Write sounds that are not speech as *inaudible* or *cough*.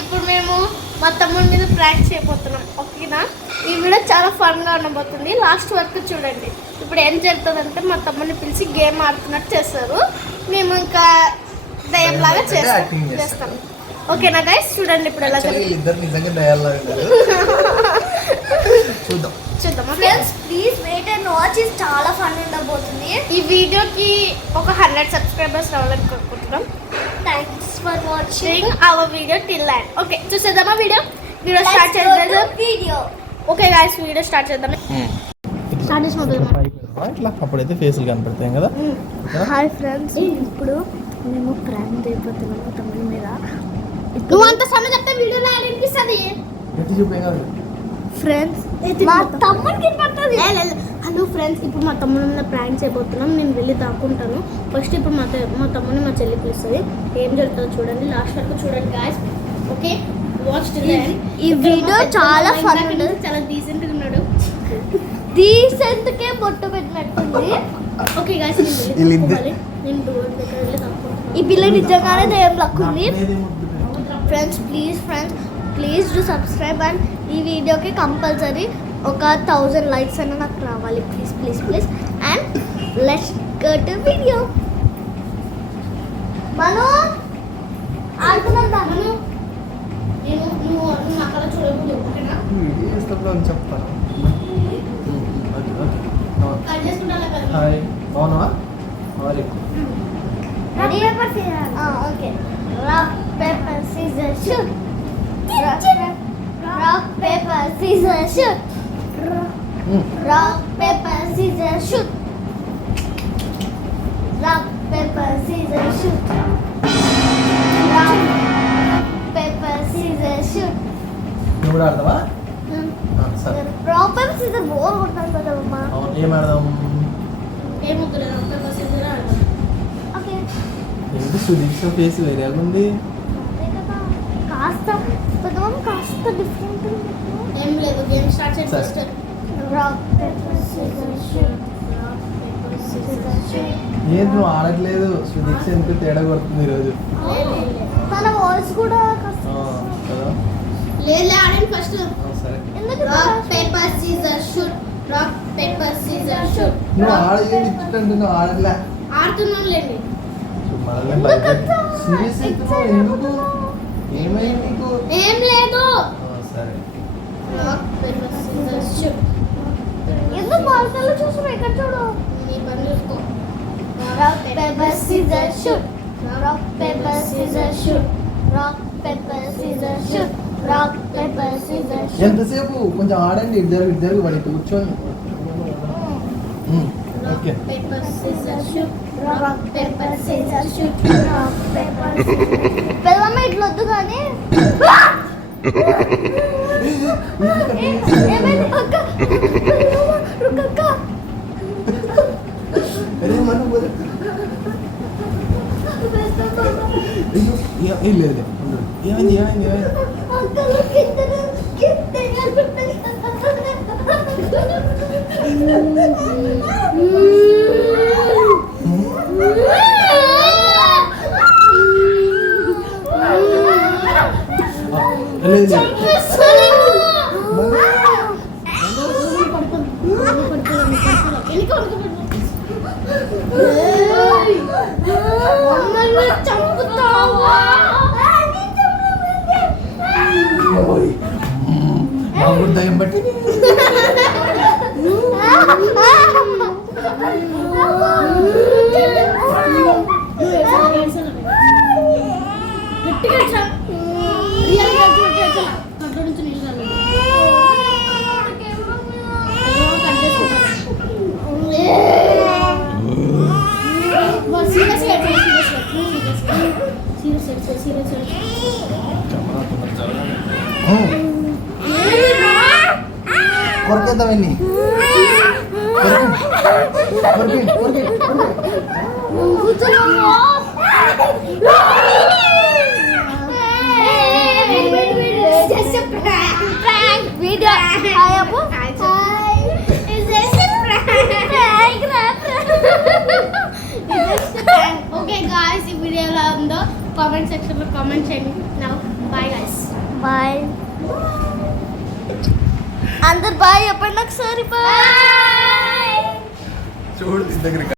ఇప్పుడు మేము మా తమ్ముడి మీద ప్రాక్టీస్ చేయబోతున్నాం ఓకేనా? ఈ వీడియో చాలా ఫన్గా ఉండబోతుంది. లాస్ట్ వరకు చూడండి. ఇప్పుడు ఏం జరుగుతుందంటే మా తమ్ముడిని పిలిచి గేమ్ ఆడుతున్నట్టు చేస్తారు. మేము ఇంకా దయ్యంలాగా చేస్తాం చేస్తాం. ఓకేనా గైస్ చూడండి ఇప్పుడు ఎలా Actually జరుగుతుంది. వీళ్ళిద్దరు నిజంగా దయాల్లో ఉన్నారు *laughs* చూద్దాం. చూద్దాం friends please wait and watch ఇది చాలా ఫన్ ఉండబోతుంది. ఈ వీడియోకి ఒక హండ్రెడ్ సబ్స్క్రైబర్స్ రావాలని కోరుకుంటున్నాం thanks for watching our video till and okay చూసేద్దామా వీడియో వీడియో స్టార్ట్ చేద్దాం video okay guys video start చేద్దాం స్టార్ట్ చేసి ఇట్లా అప్పుడైతే ఫేసులు కనపడతాయి కదా? హాయ్ ఫ్రెండ్స్ ఇప్పుడు మేము అయిపోతున్నాము తమ్ముడి మీద. నువ్వు అంత సన్న చెప్తే వీడియోలో యాడ్ అనిపిస్తుంది ఫ్రెండ్స్ మా తమ్ముడికి పడుతుంది హలో ఫ్రెండ్స్ ఇప్పుడు మా తమ్ముడు మీద ప్రాంక్ చేయబోతున్నాం. నేను వెళ్ళి దాక్కుంటాను ఫస్ట్ ఇప్పుడు మా మా తమ్ముడిని మా చెల్లి పిలుస్తుంది. ఏం జరుగుతుందో చూడండి. లాస్ట్ వరకు చూడండి గాయస్ ఓకే వాచ్ ఈ video చాలా ఉంటుంది. చాలా డీసెంట్గా ఉన్నాడు. డీసెంట్ కే బొట్టు పెట్టినట్టుంది. ఓకే గాయస్ నేను డోర్ దగ్గర వెళ్ళి దాక్కుంటాను. ఈ పిల్ల నిజంగానే దయ్యం లక్కుంది. Friends please friends please do subscribe and ఈ వీడియోకి కంపల్సరీ ఒక థౌజండ్ లైక్స్ అన్న నాకు రావాలి. Please please please and let's go to video Manu! ఆడుకున్నాం మను, నేను నువ్వు నువ్వు అక్కడ చూడకూడదు ఓకేనా? చేసేటప్పుడు చెప్తాను హాయ్ బాగున్నావా? Okay. Rock paper scissor shoot rock paper scissor shoot rock paper scissor shoot rock paper scissor shoot rock paper scissor shoot నువ్వు కూడా ఆడతావా? ఆ, సరే. రాక్ పేపర్ సీజర్ బోర్ కొడతాను కదా అమ్మా. అవును ఏం ఆడదాం? ఏమవుతుంది అంత పర్సెంట్ ఓకే ఏంటి సుదీక్ష ఫేస్ వేరే ఉంది అంతే కదా కాస్త పెద్దమ్మ కాస్త డిఫరెంట్ ఏం లేదు సీజర్ షూట్ సీజర్ షూట్ ఏది నువ్వు ఆడట్లేదు? సుదీక్ష ఎందుకు తేడా కొడుతుంది ఈరోజు? తన వాయిస్ కూడా లేదు ఆడండి ఫస్ట్ సరే. Rock paper scissor shoot rock paper scissor shoot నువ్వు ఆడేది ఇచ్చినట్టు నువ్వు లేండి సీరియస్ ఎందుకు? ఏమైంది నీకు? ఏం లేదు. సరే. రాక్ పేపర్ ఎందుకు బాల్కల్లో చూస్తున్నావు? ఇక్కడ చూడు నీ పని చూసుకో rock paper scissor shoot rock paper scissor shoot rock paper scissor shoot rock paper scissor shoot ఎంతసేపు? కొంచెం ఆడండి. ఇద్దరు ఇద్దరు పడి కూర్చొని ఉమ్, okay paper scissor shoot rock paper scissor shoot rock paper పెద్దమ్మ ఇట్లా వద్దు కానీ. ఏమైంది అక్క రుక్కక్క అరే మనం పోదు. అయ్యో ఏ- ఏం లేదు లేదు. ఓయ్. మా ఊరు దయ్యం బట్టి కొరకేద్దాం వెళ్ళి ఓకే గాయస్ ఈ వీడియో ఎలా ఉందో కామెంట్ సెక్షన్లో కామెంట్ చేయండి. నా బాయ్ గాయస్ బాయ్. అందరు బాయ్ చెప్పండి ఒకసారి బాయ్. చూడు దగ్గరికి